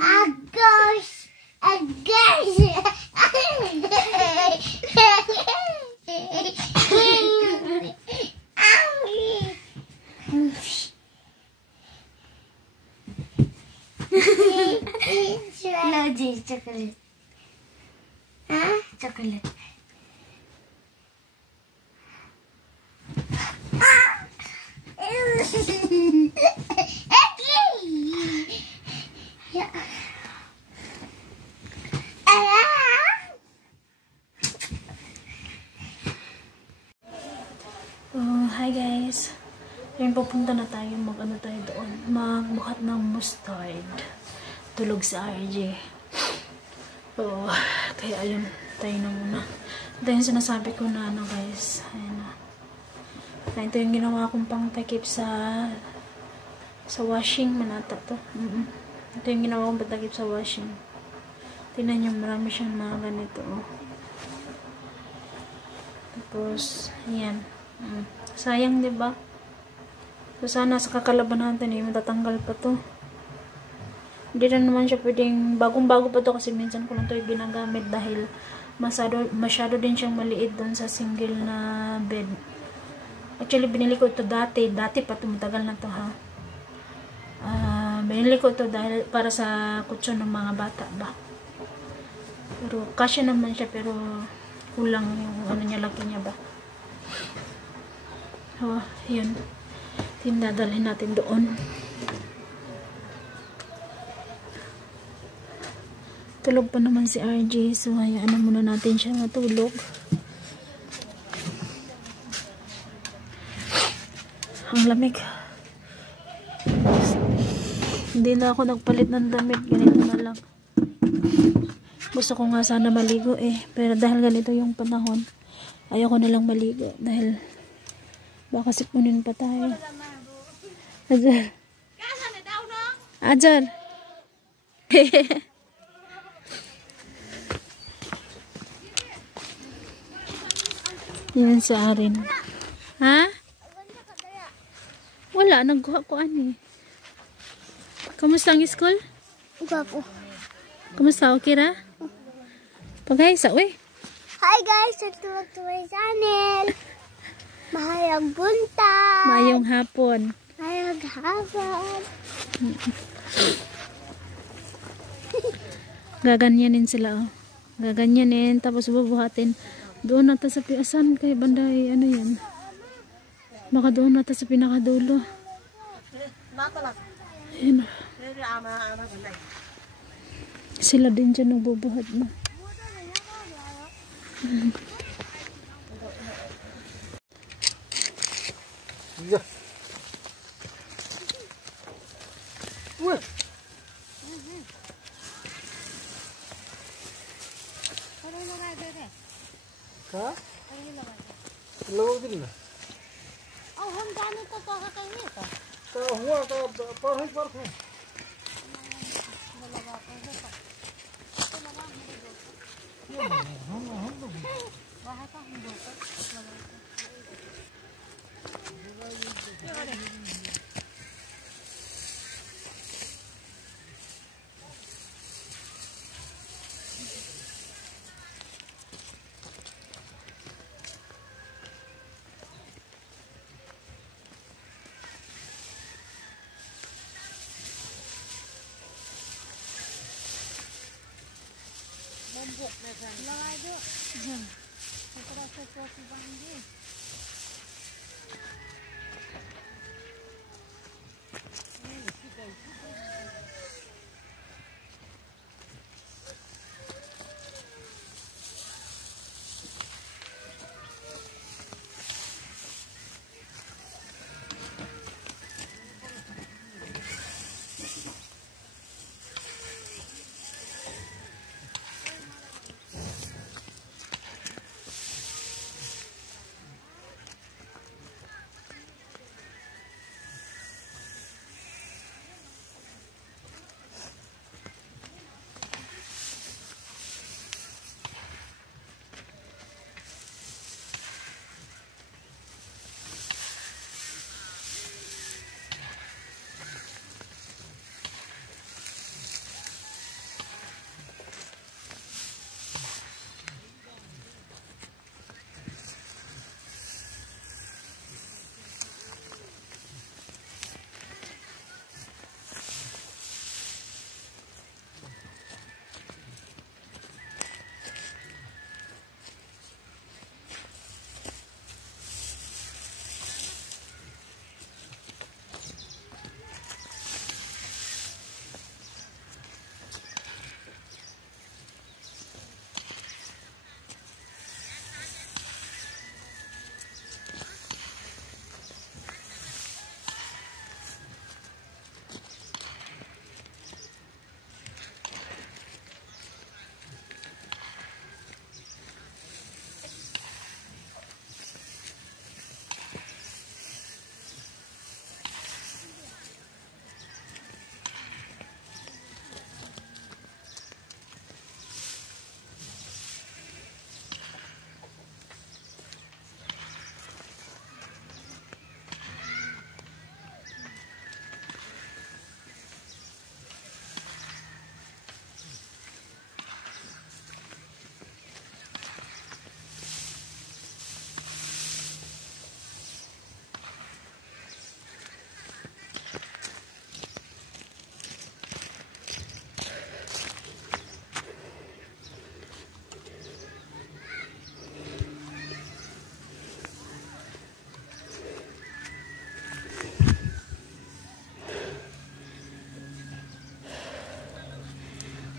Agos. Logic chocolate. Huh? Chocolate. Hi guys. Ngayon pupunta na tayo, mag-ano tayo doon, magbuhat ng mustard. Tulog sa RJ. Kaya ayun, tayo na muna. Ito yung sinasabi ko na ano guys. Ayan na. Ito yung ginawa kong pang takip sa washing. Manata to. Ito yung ginawa kong patakip sa washing. Tingnan nyo, marami siyang mga ganito. Tapos, ayan. Sayang, diba? So, sana sa kakalaban natin matatanggal pa to. Hindi na naman siya pwedeng, bagong-bago pa to kasi minsan ko lang to yung ginagamit dahil masyado din siyang maliit doon sa single na bed. Actually, binili ko ito dati pa to, matagal na to ha. Binili ko ito dahil para sa kutsyon ng mga bata ba. Pero, kasya naman siya pero kulang yung ano niya, laki niya ba. Yun. Dadalhin natin doon. Tulog pa naman si RJ. So, hayaan na muna natin siya matulog. Ang lamig. Hindi na ako nagpalit ng damit. Ganito na lang. Gusto ko nga sana maligo pero dahil ganito yung panahon, ayoko na lang maligo. Dahil baka sipunin pa tayo. Ajar. Ajar. Yan sa arin. Ha? Wala, nagkuha ko ani. Kamusta ang school? Gwapo. Kamusta? Okay ra? Pag-haisa, uy. Hi guys, welcome to my channel. Mahayag buntag. Mayong hapon. Mahayag hapon. Gaganyanin sila, Gaganyanin, tapos bubuhatin. Doon nata sa piasan kay banday, ano yan. Baka doon nata sa pinakadulo. Ayan. Sila din dyan nagbubuhat na. Yeah. What? Ka? Lawag din na. Oh, handa nito to kakay nito. Ka huwa ka parhay.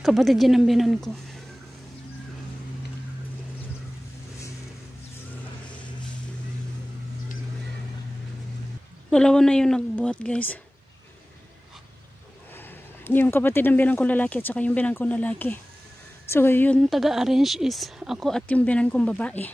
Kapatid yan ang binan ko. Dalawa na yung nagbuhat guys. Yung kapatid ng binan kong lalaki at saka yung binan kong lalaki. So yung taga-arrange is ako at yung binan kong babae.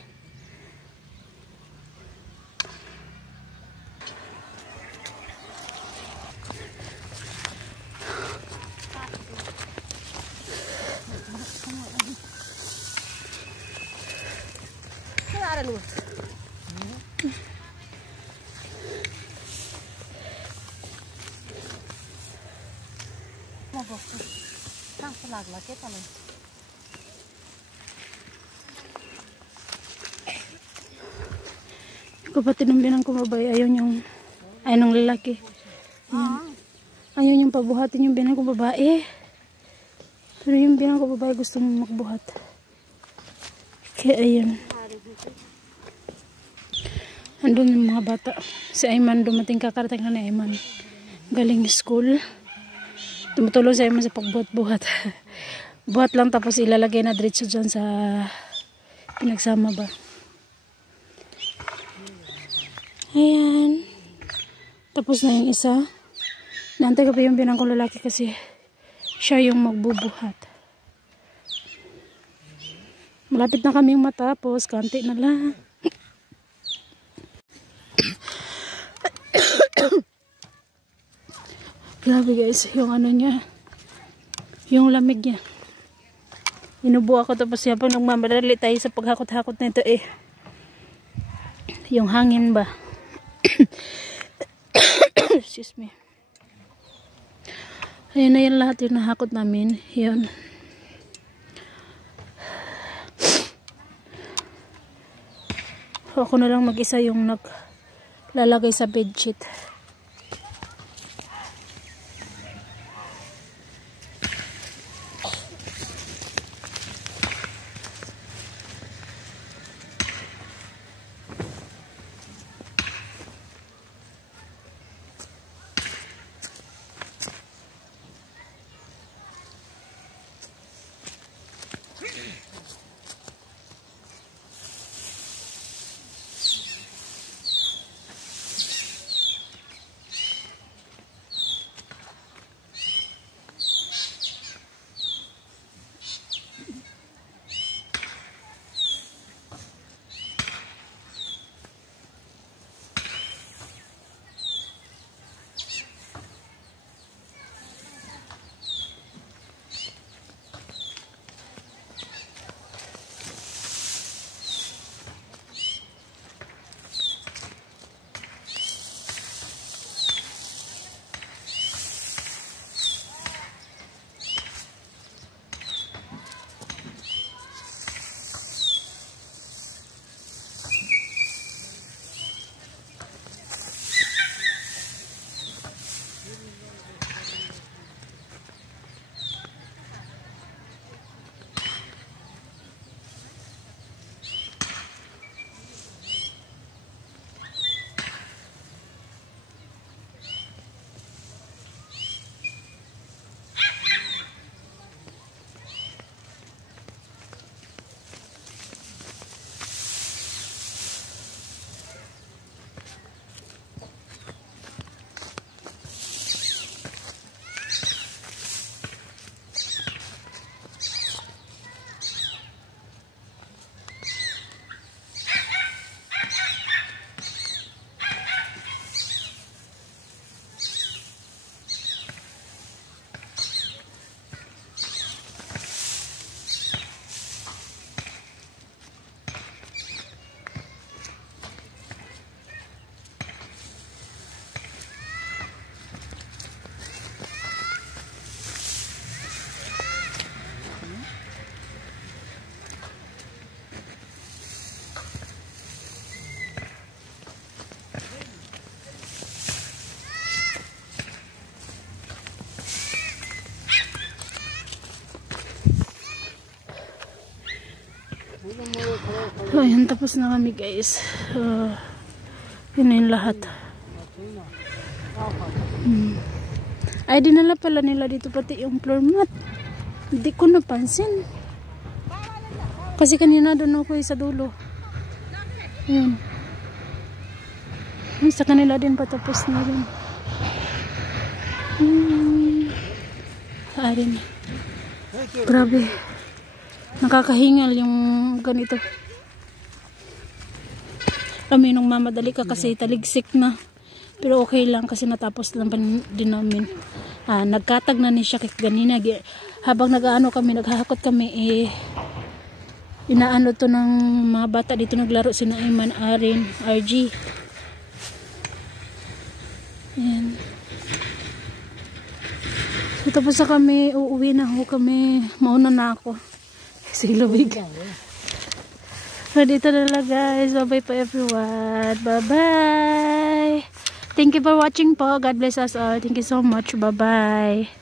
Kapatid ng binan kong babae, ayaw ng lalaki. Ayaw niyang pabuhatin yung binan kong babae. Pero yung binan kong babae gusto mong magbuhat. Kaya ayun. Andun yung mga bata. Si Ayman, dumating kakarating na ni Ayman. Galing school. Tumutulong si Ayman sa pagbuhat-buhat. Buhat lang tapos ilalagay na diretso dyan sa pinagsama ba. Ayan. Tapos na yung isa. Naantay ko pa yung binan kong lalaki kasi siya yung magbubuhat. Malapit na kaming matapos. Kanti na lang. Grabe guys. Yung ano niya. Yung lamig niya. Inubo ako tapos yapang nagmamadali tayo sa paghakot-hakot na ito eh. Yung hangin ba? Excuse me. Ayun na yan lahat yung nahakot namin. Yun. Ako na lang mag-isa yung naglalagay sa bedsheet. So, ayan, tapos na kami guys. Yun na yung lahat. Ay, dinala pala nila dito pati yung floor mat. Hindi ko napansin. Kasi kanina doon ako sa dulo. Ayan. Sa kanila din patapos na rin. Arin. Grabe. Nakakahingal yung ganito. Kami nung mamadali ka kasi taligsik na. Pero okay lang kasi natapos lang din namin. Nagkatag na ni siya kanina. Habang nag-ano kami, naghahakot kami, inaano to ng mga bata dito naglaro, sina Iman, Arin, RG. Ayan. So tapos na kami, uuwi na ako kami. Mauna na ako. Kasi lubig. So dito na lang guys. Bye bye po everyone. Bye bye. Thank you for watching po. God bless us all. Thank you so much. Bye bye.